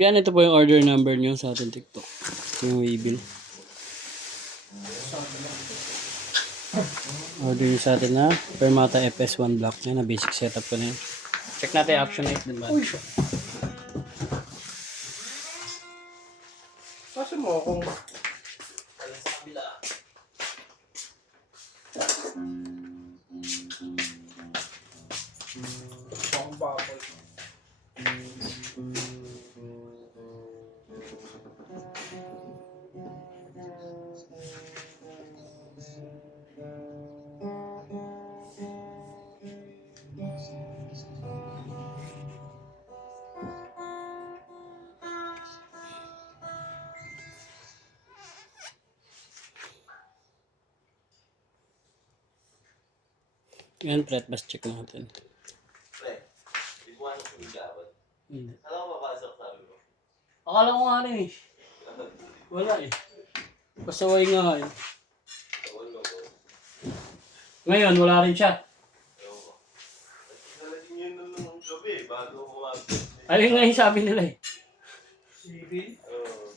Yan, ito po yung order number nyo sa ating TikTok. Yung Weebill. Order nyo sa atin na Permata FS1 block. Yan na basic setup ko na yun. Check natin yung action rate din ba? Uy! Kasi mo kung... Pang bubble. Yan, fret bus check natin. Pre, di ko ano sumigawan. Hindi. Alam ko mapasok sabi ko. Akala ko nga rin eh. Wala eh. Pasaway nga eh. Tawal mo ko. Ngayon, wala rin siya. Ewan ko. Nalating yun nung gabi bago kumabit. Ayun nga yung sabi nila eh. Civil? Oo.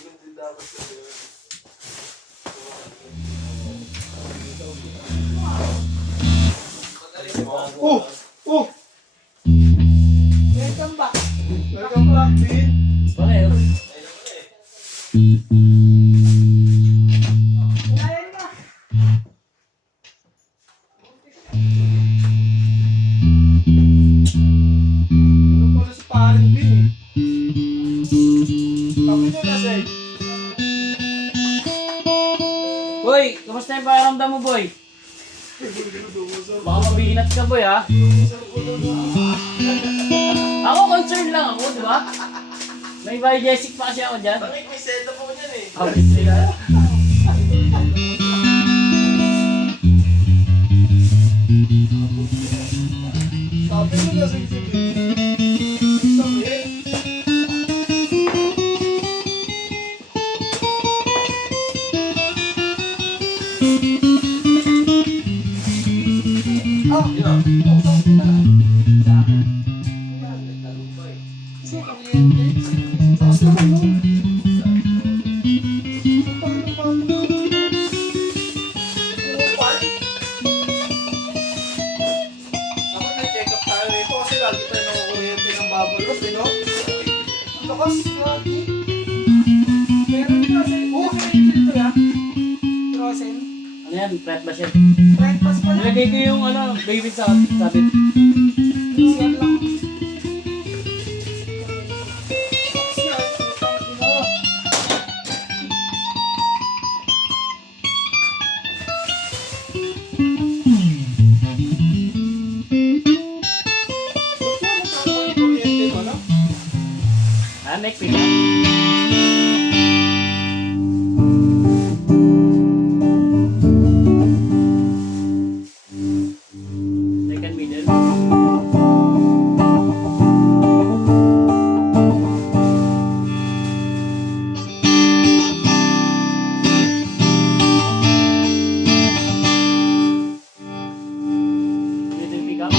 Yun din dapat sa yun. Oh! Oh! Welcome back! Welcome back, Bin! Bakit? Ayun eh. Ayan na! Ano pala si paring Bin eh? Kami na lasay. Boy, kamusta yung pakiramdam mo, boy? Baka mabinat ka, boy, ha? Ako, concerned lang ako, di ba? May biogesic pa kasi ako dyan. Bakit may setup ako dyan eh? Habis sila. Sabi mo lasay si Bin. Sabi eh. Ah! Yun o. Kasi kuryente. Taas naman nun. Paano pa mo? Ako na-check up tayo nito kasi lagi tayo nakukuryente ng bubble wrap, eh, no? Ang lakas, lagi. Meron din kasi, dito ya. Rosen. Ano yan? Fret ba siya? Breakfast pala. Nilagay ko yung ano, baby sa sabit. Siyan lang. Siyan, putang ina. Ba't yan nagkakaroon ng kuryente mo, no? Ah, neck pick up. Second middle. Middle pick up.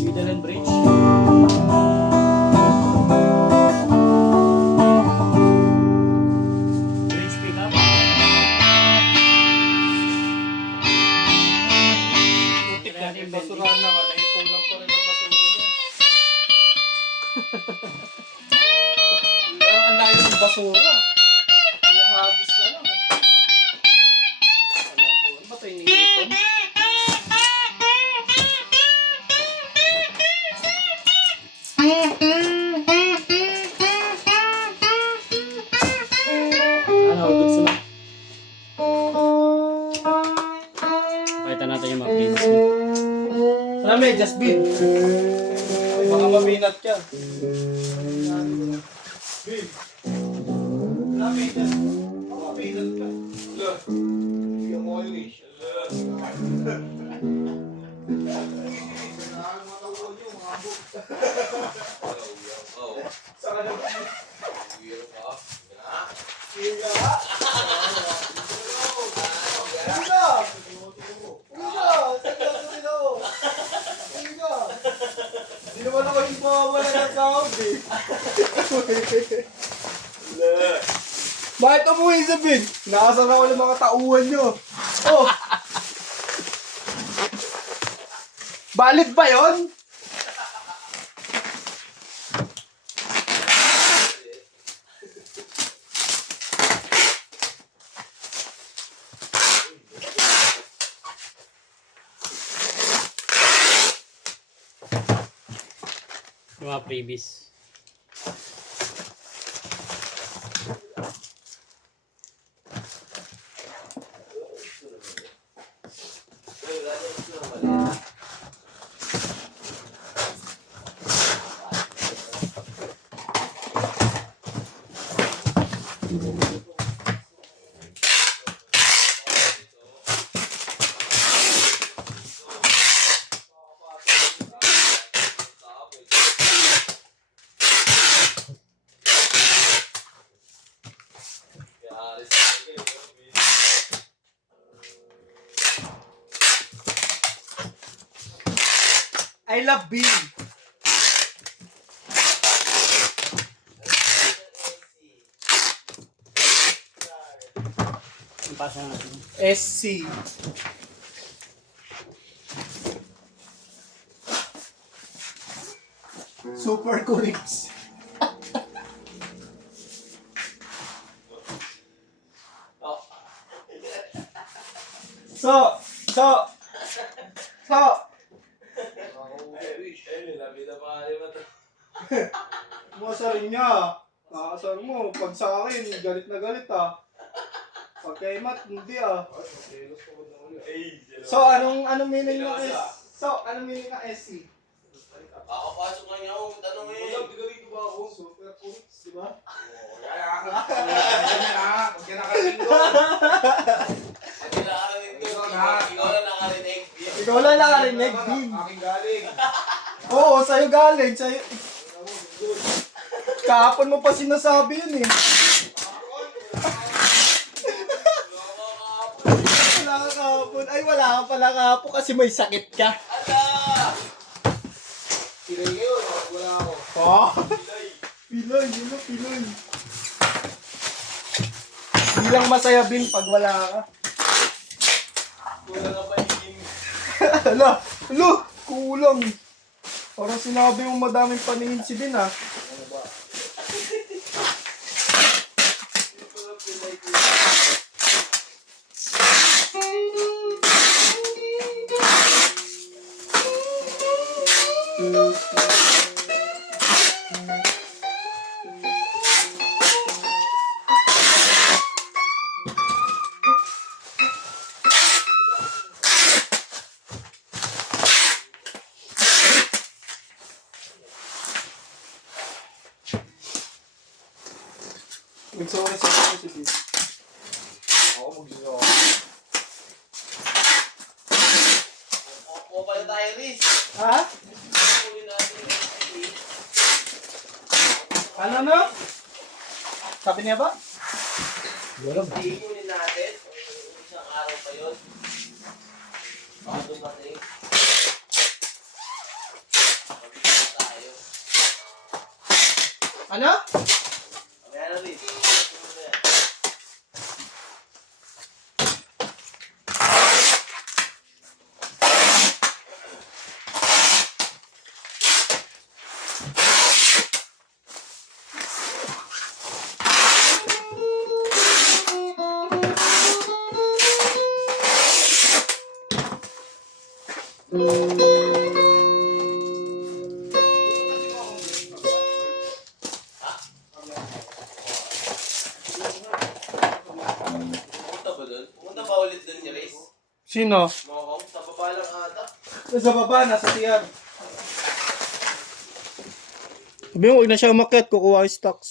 Middle and bridge. Bridge pick up. Putik na yung basurahan na ka, naipulang pa rin ang basura dyan. Ang layo ng basura. Kaya hagis na lang. Alam ko, ano ba ito yung nilito? Ano, gusto na. Pakita natin yung mga planes niya. Marami, just bin. Ay, baka mabinat ka. Bin. Marami, just. Baka mabinat ka. Look. Yung Polish. Oo. Saka naman. Weird ka. Hindi naman ako yung mawawala ng sound eh. Bakit umuwi sa bin? Nakasama ko ng mga tauhan nyo. Oh! Valid ba yun? Yung mga previous. I love Bill. Ang pasa natin. SC. Super Connects. So. Masa rin niya. Nakasar mo. Pag sa akin, galit na galit ah. Pag kay Matt, hindi ah. So, anong meaning ng S? So, anong meaning ng SC? Kakapasok lang niya ako, tanong eh. Galing ba ako? Super Connects, di ba? Pag ka nakarating doon. Ikaw na nakarinig. Ikaw lang nakarinig, Bin. Aking galing. Oo, sa'yo galing. Sa'yo. Kahapon mo pa sinasabi yun eh. Wala ka kahapon. Ay, wala ka pala kahapon kasi may sakit ka. Ala! Pilay kayo, wala ako. Oh. Piloy, yun na, Piloy. Bilang masaya, Bin, pag wala ka. Kulang na pa yung game. Ala, kulang. Parang sinabi mong madaming paningin si Bin, ha? Nagsorry sa akin si Bin. Ako mag-iso. Kuha pa na tayo, Riz. Ha? Kuhin natin yung SC. Ano na? Sabi niya ba? Kuhin natin. Isang araw pa yun. Baka dumating. Mag-iso tayo. Ano? Mamaya na, Riz. Pumunta ba dun? Pumunta ba ulit dun ni Riz? Sino? Mokong, sa baba lang ata. Sa baba, nasa tiyan. Sabi mo, huwag na siya umakyat, kukuha yung stocks.